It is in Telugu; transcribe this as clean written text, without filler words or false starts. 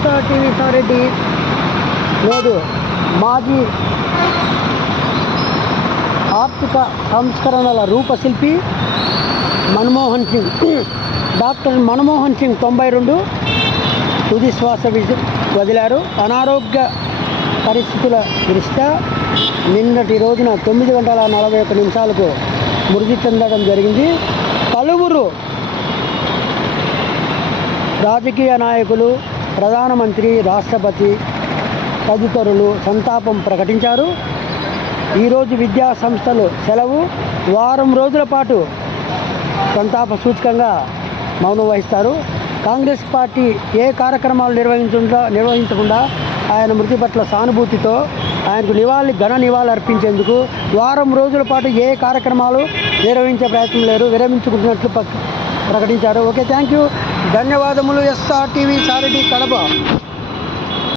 ఎస్ఆర్టీవీ సారెడ్డి లేదు మాజీ ఆర్థిక సంస్కరణల రూపశిల్పి మన్మోహన్ సింగ్ డాక్టర్ మన్మోహన్ సింగ్ 92 తుది శ్వాస వదిలారు. అనారోగ్య పరిస్థితుల దృష్ట్యా నిన్నటి రోజున 9:41 మృతి చెందడం జరిగింది. పలువురు రాజకీయ నాయకులు, ప్రధానమంత్రి, రాష్ట్రపతి తదితరులు సంతాపం ప్రకటించారు. ఈరోజు విద్యా సంస్థలు సెలవు. వారం రోజుల పాటు సంతాప సూచకంగా మౌనం వహిస్తారు. కాంగ్రెస్ పార్టీ ఏ కార్యక్రమాలు నిర్వహించకుండా ఆయన మృతి పట్ల సానుభూతితో ఆయనకు ఘన నివాళులు అర్పించేందుకు వారం రోజుల పాటు ఏ కార్యక్రమాలు నిర్వహించే ప్రయత్నం లేరు, విరమించుకుంటున్నట్లు ప్రకటించారు. ఓకే, థ్యాంక్ యూ, ధన్యవాదములు. ఎస్ఆర్టీవీ సారెడ్డి, కడప.